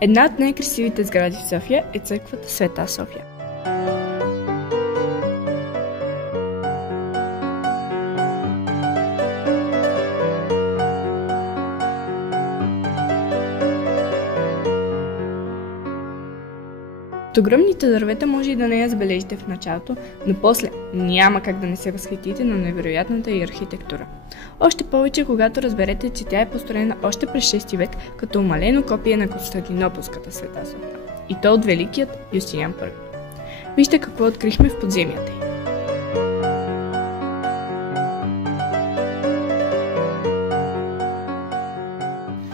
Една от най-красивите сгради в София е църквата Света София. От огромните дървета може и да не я забележите в началото, но после няма как да не се възхитите на невероятната й архитектура. Още повече, когато разберете, че тя е построена още през 6 век като умалено копие на Константинополската Света София. И то от великият Юстиниан I. Вижте какво открихме в подземията й.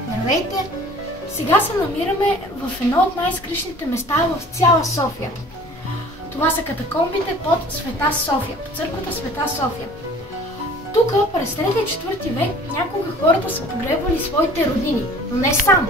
Здравейте! Сега се намираме в едно от най-скришните места в цяла София. Това са катакомбите под Света София, под църквата Света София. Тук през 3 и 4 век някога хората са погребвали своите роднини, но не само.